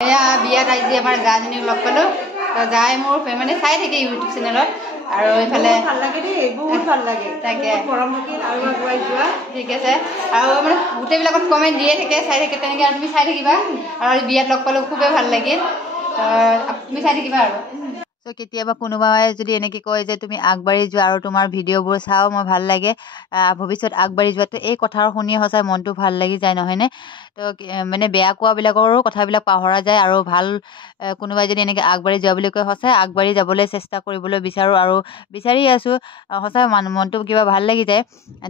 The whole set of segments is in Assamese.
এয়া বিয়াত আজি আমাৰ জাজনীক লগ পালোঁ যাই মোৰ মানে চাই থাকে ইউটিউব চেনেলত আৰু এইফালে ভাল লাগে দেই বহুত ভাল লাগে তাকে গৰম থাকিল আৰু আগুৱাই যোৱা ঠিক আছে আৰু মানে গোটেইবিলাকত কমেণ্ট দিয়ে থাকে চাই থাকে তেনেকৈ আৰু তুমি চাই থাকিবা আৰু বিয়াত লগ পালোঁ খুবেই ভাল লাগিল তুমি চাই থাকিবা আৰু চ' কেতিয়াবা কোনোবাই যদি এনেকৈ কয় যে তুমি আগবাঢ়ি যোৱা আৰু তোমাৰ ভিডিঅ'বোৰ চাওঁ মই ভাল লাগে ভৱিষ্যত আগবাঢ়ি যোৱাটো এই কথা শুনি সঁচাই মনটো ভাল লাগি যায় নহয়নে তো মানে বেয়া কোৱাবিলাকৰো কথাবিলাক পাহৰা যায় আৰু ভাল কোনোবাই যদি এনেকৈ আগবাঢ়ি যোৱা বুলি কয় সঁচাই আগবাঢ়ি যাবলৈ চেষ্টা কৰিবলৈ বিচাৰোঁ আৰু বিচাৰি আছোঁ সঁচাই মনটো কিবা ভাল লাগি যায়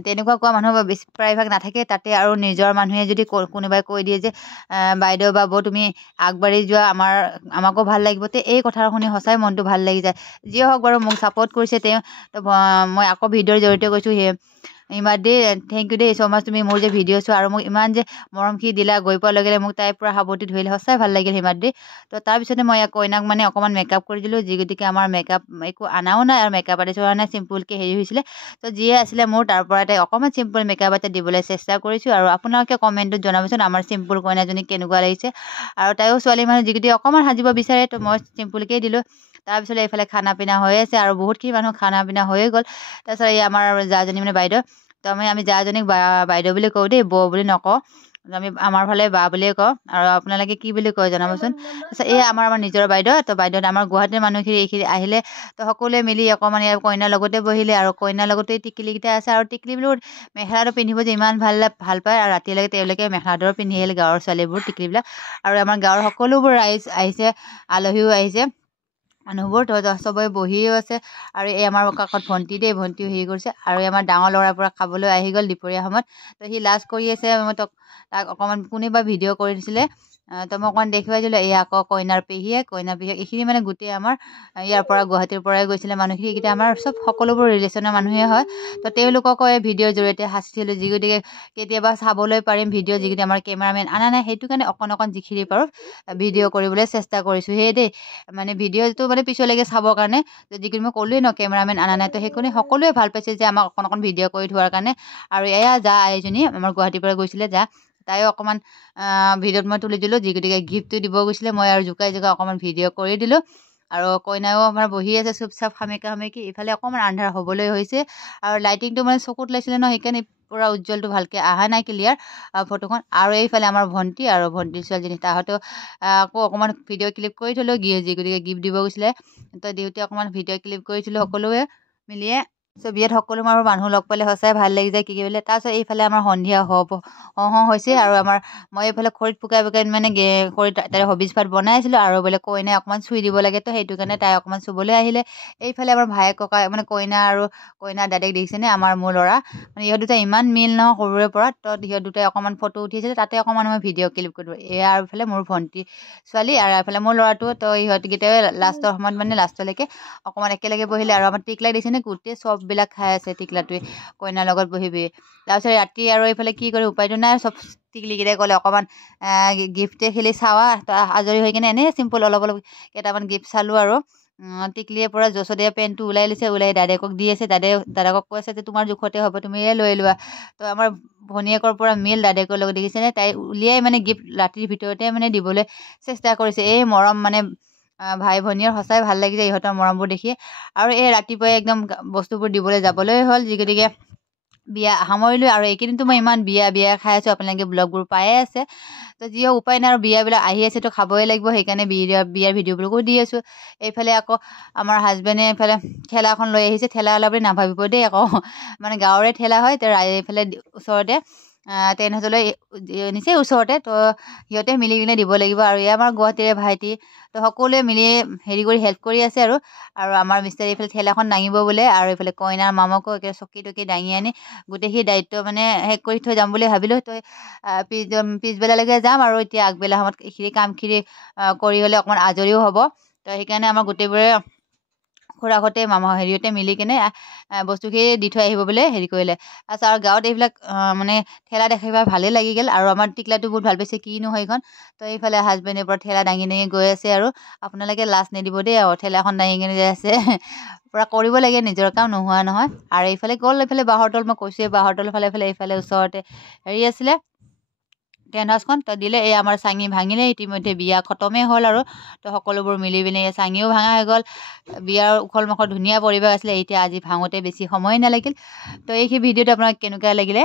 তেনেকুৱা কোৱা মানুহ প্ৰায়ভাগ নাথাকে তাতে আৰু নিজৰ মানুহে যদি কোনোবাই কৈ দিয়ে যে বাইদেউ বা বৌ তুমি আগবাঢ়ি যোৱা আমাকো ভাল লাগিব তে এই কথা শুনি সঁচাই মনটো ভাল লাগি যায় যিয়ে হওক বাৰু মোক ছাপৰ্ট কৰিছে তেওঁ তো মই আকৌ ভিডিঅ'ৰ জৰিয়তে কৈছোঁ ইমান দেই থেংক ইউ দেই ছ' মাছ তুমি মোৰ যে ভিডিঅ' চোৱা আৰু মোক ইমান যে মৰমখিনি দিলা গৈ পোৱাৰ লগে লগে মোক তাই পূৰা সাৱটি ধৰিলে সঁচাই ভাল লাগিল হিমাত দেই তো তাৰপিছতে মই কইনাক মানে অকণমান মেকআপ কৰি দিলোঁ যি গতিকে আমাৰ মেকআপ একো আনাও নাই আৰু মেকআপ আৰ্টিষ্ট হোৱা নাই চিম্পুলকৈ হেৰি হৈছিলে তো যিয়ে আছিলে মোৰ তাৰ পৰা তাই অকণমান চিম্পুল মেকআপ এটা দিবলৈ চেষ্টা কৰিছোঁ আৰু আপোনালোকে কমেণ্টত জনাবচোন আমাৰ চিম্পুল কইনাজনী কেনেকুৱা লাগিছে আৰু তাইও ছোৱালী মানুহ যিগিটি অকণমান সাজিব বিচাৰে তো মই চিম্পুলকেই দিলোঁ তাৰপিছত এইফালে খানা পিনা হৈ আছে আৰু বহুতখিনি মানুহ খানা পিনা হৈয়ে গ'ল তাৰপিছত এই আমাৰ জাজনী মানে বাইদেউ তো আমি জাজনীক বাইদেউ বুলি কওঁ দেই বৌ বুলি নকওঁ আমি আমাৰ ফালে বা বুলিয়ে কওঁ আৰু আপোনালোকে কি বুলি কয় জনাবচোন তাৰপিছত এই আমাৰ নিজৰ বাইদেউ তো বাইদেউত আমাৰ গুৱাহাটীৰ মানুহখিনি এইখিনি আহিলে তো সকলোৱে মিলি অকণমান ইয়াৰ কইনাৰ লগতে বহিলে আৰু কইনাৰ লগতে টিকলিকেইটা আছে আৰু টিকলিবোৰ মেখেলাটো পিন্ধিব যে ইমান ভাল পায় আৰু ৰাতিলৈকে তেওঁলোকে মেখেলাটোৰ পিন্ধি আহিলে গাঁৱৰ ছোৱালীবোৰ টিকলিবিলাক আৰু আমাৰ গাঁৱৰ সকলোবোৰ আহিছে আলহীও আহিছে মানুহবোৰ তো চবেই বহিও আছে আৰু এই আমাৰ কাষত ভণ্টি দেই ভণ্টিও হেৰি কৰিছে আৰু আমাৰ ডাঙৰ ল'ৰাৰ পৰা খাবলৈ আহি গ'ল দুপৰীয়া সময়ত তো সি লাজ কৰি আছে মই তাক অকণমান কোনোবা ভিডিঅ' কৰি দিছিলে তো মই অকণমান দেখুৱাইছিলোঁ এই আকৌ কইনাৰ পেহীয়েক এইখিনি মানে গোটেই আমাৰ ইয়াৰ পৰা গুৱাহাটীৰ পৰাই গৈছিলে মানুহখিনি এইকেইটা আমাৰ চব সকলোবোৰ ৰিলেশ্যনৰ মানুহে হয় তো তেওঁলোককো এই ভিডিঅ'ৰ জৰিয়তে সাঁচিছিলোঁ যি গতিকে কেতিয়াবা চাবলৈ পাৰিম ভিডিঅ' যিকেইটা আমাৰ কেমেৰামেন আনা নাই সেইটো কাৰণে অকণ যিখিনি পাৰোঁ ভিডিঅ' কৰিবলৈ চেষ্টা কৰিছোঁ সেয়ে দেই মানে ভিডিঅ'টো মানে পিছলৈকে চাবৰ কাৰণে যিখিনি মই ক'লোৱেই ন কেমেৰামেন আনা নাই তো সেইখিনি সকলোৱে ভাল পাইছে যে আমাক অকণ ভিডিঅ' কৰি থোৱাৰ কাৰণে আৰু এয়া যা এইজনী আমাৰ গুৱাহাটীৰ পৰা গৈছিলে যা তাইও অকণমান ভিডিঅ'ত মই তুলি দিলোঁ যি গতিকে গিফ্টটো দিব গৈছিলে মই আৰু জোকাই অকণমান ভিডিঅ' কৰি দিলোঁ আৰু কইনাও আমাৰ বহি আছে চুপচাপ সামেকি ইফালে অকণমান আন্ধাৰ হ'বলৈ হৈছে আৰু লাইটিংটো মানে চকুত লাগিছিলে ন সেইকাৰণে পূৰা উজ্জ্বলটো ভালকৈ অহা নাই ক্লিয়াৰ ফটোখন আৰু এইফালে আমাৰ ভণ্টি আৰু ভণ্টিৰ ছোৱালীজনী তাহাঁতেও আকৌ অকণমান ভিডিঅ' ক্লিপ কৰি থ'লোঁ যি গতিকে গিফ্ট দিব গৈছিলে তো দেউতাই অকণমান ভিডিঅ' ক্লিপ কৰিছিলোঁ সকলোৱে মিলিয়ে চ' বিয়াত সকলো আমাৰ মানুহ লগ পালে সঁচাই ভাল লাগি যায় কি বোলে তাৰপিছত এইফালে আমাৰ সন্ধিয়া হৈছে আৰু মই এইফালে খৰিত পুকাই মানে খৰিত তাই হবিজ ভাত বনাই আছিলোঁ আৰু বোলে কইনাই অকণমান চুই দিব লাগে তো সেইটো কাৰণে তাই অকণমান চুবলৈ আহিলে এইফালে আমাৰ ভায়েক ককাই মানে কইনা আৰু কইনা দাদেক দেখিছেনে মোৰ ল'ৰা মানে ইহঁত দুটা ইমান মিল নহয় সৰুৰে পৰা তো সিহঁত দুটাই অকণমান ফটো উঠিছিলে তাতে অকণমান মই ভিডিঅ' ক্লিপ কৰিলোঁ এয়া আৰু এইফালে মোৰ ভণ্টি ছোৱালী আৰু এইফালে মোৰ ল'ৰাটো তো ইহঁতকেইটাই লাষ্টৰ সময়ত মানে লাষ্টলৈকে অকণমান একেলগে বহিলে আৰু আমাৰ টিকলা দেখিছেনে গোটেই চববিলাক খাই আছে টিকলাটোৱে কইনাৰ লগত বহি তাৰপিছত ৰাতি আৰু এইফালে কি কৰে উপায়টো নাই চব টিকলিকেইটাই ক'লে অকণমান গিফ্টে খেলি চাৱা আজৰি হৈ কিনে এনেই চিম্পুল অলপ কেইটামান গিফ্ট চালোঁ আৰু টিকলিয়ে পৰা যশোদীয়া পেণ্টটো ওলাই লৈছে ওলাই দাদেকক দি আছে দাদেকক কৈ আছে যে তোমাৰ জোখতে হ'ব তুমি লৈ লোৱা তো আমাৰ ভনীয়েকৰ পৰা মিল দাদেকৰ লগত দেখিছেনে তাই উলিয়াই মানে গিফ্ট ৰাতিৰ ভিতৰতে মানে দিবলৈ চেষ্টা কৰিছে এই মৰম মানে ভাই ভনীৰ সঁচাই ভাল লাগি যায় ইহঁতৰ মৰমবোৰ দেখি আৰু এই ৰাতিপুৱাই একদম বস্তুবোৰ দিবলৈ যাবলৈ হ'ল যি গতিকে বিয়া সামৰিলোঁ আৰু এইকেইদিনতো মই ইমান বিয়া খাই আছোঁ আপোনালোকে ব্লগবোৰ পায়ে আছে তো যিও উপায় নাই আৰু বিয়াবিলাক আহি আছে তো খাবই লাগিব সেইকাৰণে বিয়াৰ ভিডিঅ'বোৰকো দি আছোঁ এইফালে আকৌ আমাৰ হাজবেণ্ডে এইফালে ঠেলা এখন লৈ আহিছে ঠেলা ওলা বুলি নাভাবিব দেই আকৌ মানে গাঁৱৰে ঠেলা হয় তো এইফালে ওচৰতে ট্ৰেইন হাজলৈ নিচেই ওচৰতে তো সিহঁতে মিলি কিনে দিব লাগিব আৰু এই আমাৰ গুৱাহাটীৰে ভাইটি তো সকলোৱে মিলি হেৰি কৰি হেল্প কৰি আছে আৰু আমাৰ মিষ্টাৰী এইফালে ঠেলাখন দাঙিব বোলে আৰু এইফালে কইনাৰ মামকো একে চকী টকী দাঙি আনি গোটেইখিনি দায়িত্ব মানে শেষ কৰি থৈ যাম বুলি ভাবিলোঁ তো পিছবেলালৈকে যাম আৰু এতিয়া আগবেলা সময়ত এইখিনি কামখিনি কৰি হ'লে অকণমান আজৰিও হ'ব তো সেইকাৰণে আমাৰ গোটেইবোৰে খুৰাহঁতে হেৰিহঁতে মিলি কিনে বস্তুখিনি দি থৈ আহিব বোলে হেৰি কৰিলে তাৰপিছত আৰু গাঁৱত এইবিলাক মানে ঠেলা দেখাই ভালেই লাগি গ'ল আৰু আমাৰ টিকলাটো বহুত ভাল পাইছে কিনো হয় এইখন তো এইফালে হাজবেণ্ডৰ পৰা ঠেলা দাঙি গৈ আছে আৰু আপোনালোকে লাজ নিদিব দেই আৰু ঠেলাখন দাঙি কিনে যাই আছে পূৰা কৰিব লাগে নিজৰ কাম নোহোৱা নহয় আৰু এইফালে গ'ল এইফালে বাঁহৰ তল মই কৈছোঁৱে বাঁহৰ তল ফালে এইফালে ওচৰতে হেৰি আছিলে টেণ্ট হাউচখন তো দিলে এই আমাৰ চাঙি ভাঙিলে ইতিমধ্যে বিয়া খতমেই হ'ল আৰু তো সকলোবোৰ মিলি পিনে এই চাঙিও ভাঙা হৈ গ'ল বিয়াৰ উখল মাখল ধুনীয়া পৰিৱেশ আছিলে এতিয়া আজি ভাঙোতে বেছি সময় নালাগিল তো এই ভিডিঅ'টো আপোনাক কেনেকুৱা লাগিলে